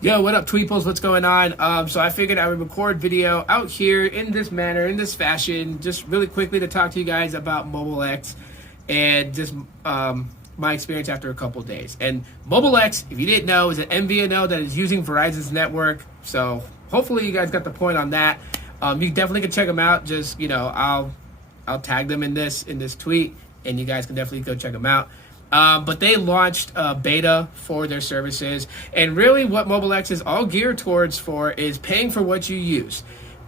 Yo, what up, Tweeples? What's going on? So I figured I would record video out here in this manner, in this fashion, just really quickly to talk to you guys about MobileX and just my experience after a couple days. And MobileX, if you didn't know, is an MVNO that is using Verizon's network. So hopefully you guys got the point on that. You definitely can check them out. Just I'll tag them in this tweet, and you guys can definitely go check them out. But they launched a beta for their services, and really what MobileX is all geared towards is paying for what you use.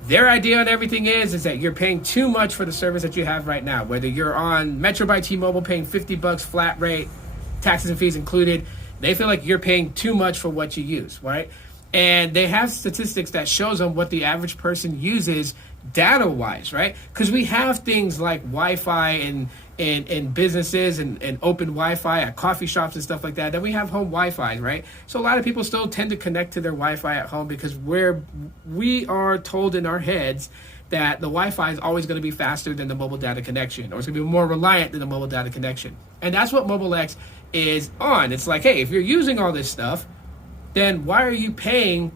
Their idea on everything is that you're paying too much for the service that you have right now. Whether you're on Metro by T-Mobile paying $50 flat rate, taxes and fees included, they feel like you're paying too much for what you use, right? And they have statistics that shows them what the average person uses data-wise, right? Because we have things like Wi-Fi and businesses and open Wi-Fi at coffee shops and stuff like that. Then we have home Wi-Fi, right? So a lot of people still tend to connect to their Wi-Fi at home because we are told in our heads that the Wi-Fi is always going to be faster than the mobile data connection, or it's going to be more reliant than the mobile data connection. And that's what MobileX is on. It's like, hey, if you're using all this stuff, then why are you paying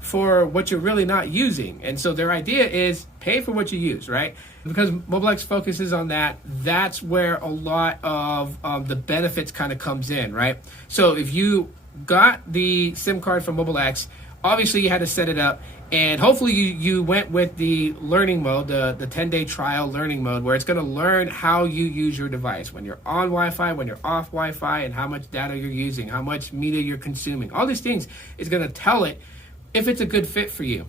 for what you're really not using? And so their idea is pay for what you use, right? Because MobileX focuses on that, that's where a lot of the benefits kind of comes in, right? So if you got the SIM card from MobileX, obviously you had to set it up, and hopefully you went with the learning mode, the 10-day trial learning mode, where it's going to learn how you use your device, when you're on Wi-Fi, when you're off Wi-Fi, and how much data you're using, how much media you're consuming. All these things is going to tell it if it's a good fit for you.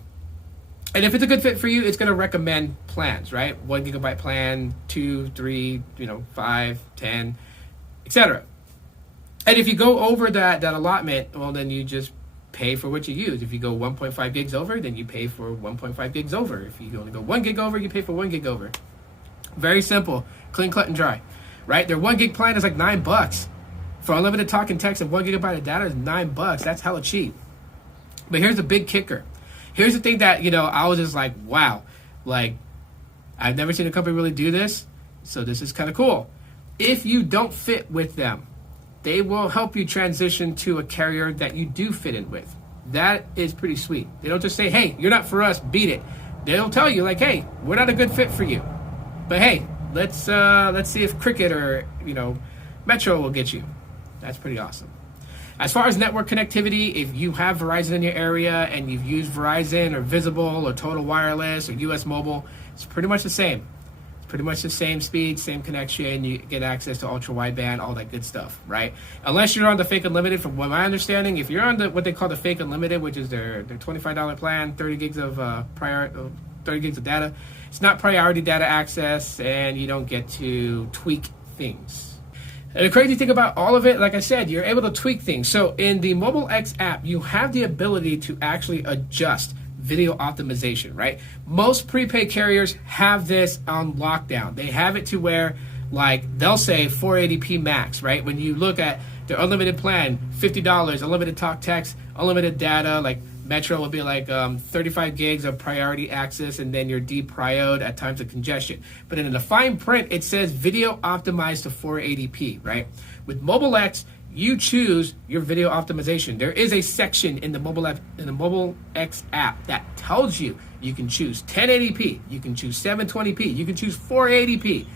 And if it's a good fit for you, it's going to recommend plans, right? 1 gigabyte plan, 2, 3, 5, 10, etc. And if you go over that allotment, well, then you just pay for what you use. If you go 1.5 gigs over, then you pay for 1.5 gigs over. If you only go 1 gig over, you pay for 1 gig over. Very simple, clean, cut, and dry, right? Their 1 gig plan is like $9. For unlimited talk and text and 1 gigabyte of data is $9. That's hella cheap. But here's the big kicker. Here's the thing that, I was just like, wow, like, I've never seen a company really do this, so this is kind of cool. If you don't fit with them, they will help you transition to a carrier that you do fit in with. That is pretty sweet. They don't just say, hey, you're not for us, beat it. They'll tell you, like, hey, we're not a good fit for you. But hey, let's see if Cricket or, Metro will get you. That's pretty awesome. As far as network connectivity, if you have Verizon in your area and you've used Verizon or Visible or Total Wireless or US Mobile, it's pretty much the same. It's pretty much the same speed, same connection. You get access to ultra wideband, all that good stuff, right? Unless you're on the fake unlimited, from what my understanding, if you're on what they call the fake unlimited, which is their $25 plan, 30 gigs of 30 gigs of data, it's not priority data access, and you don't get to tweak things. And the crazy thing about all of it, like I said, you're able to tweak things. So in the MobileX app, you have the ability to actually adjust video optimization, right? Most prepaid carriers have this on lockdown. They have it to where, like, they'll say 480p max, right? When you look at their unlimited plan, $50, unlimited talk text, unlimited data, like Metro will be like 35 gigs of priority access, and then you're deprioed at times of congestion. But in the fine print, it says video optimized to 480p, right? With MobileX, you choose your video optimization. There is a section in the MobileX app that tells you can choose 1080p, you can choose 720p, you can choose 480p.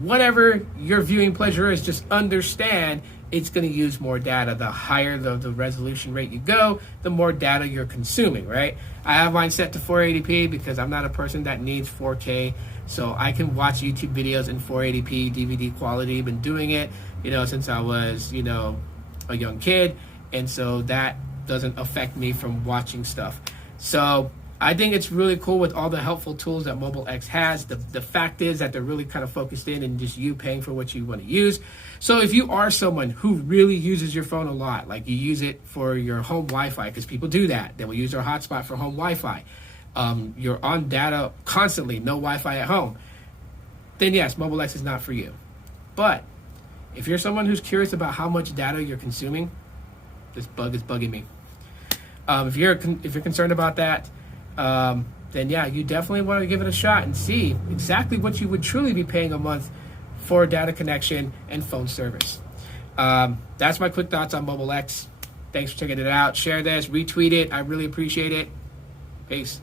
Whatever your viewing pleasure is, just understand it's going to use more data. The higher the resolution rate you go, the more data you're consuming, right? I have mine set to 480p because I'm not a person that needs 4K, so I can watch YouTube videos in 480p DVD quality. Been doing it, since I was, a young kid, and so that doesn't affect me from watching stuff. So I think it's really cool with all the helpful tools that MobileX has. The fact is that they're really kind of focused in and just you paying for what you want to use. So if you are someone who really uses your phone a lot, like you use it for your home Wi-Fi, because people do that, they will use their hotspot for home Wi-Fi. You're on data constantly, no Wi-Fi at home, then yes, MobileX is not for you. But if you're someone who's curious about how much data you're consuming, this bug is bugging me. If you're concerned about that, then yeah, you definitely want to give it a shot and see exactly what you would truly be paying a month for data connection and phone service. That's my quick thoughts on MobileX. Thanks for checking it out. Share this, retweet it. I really appreciate it. Peace.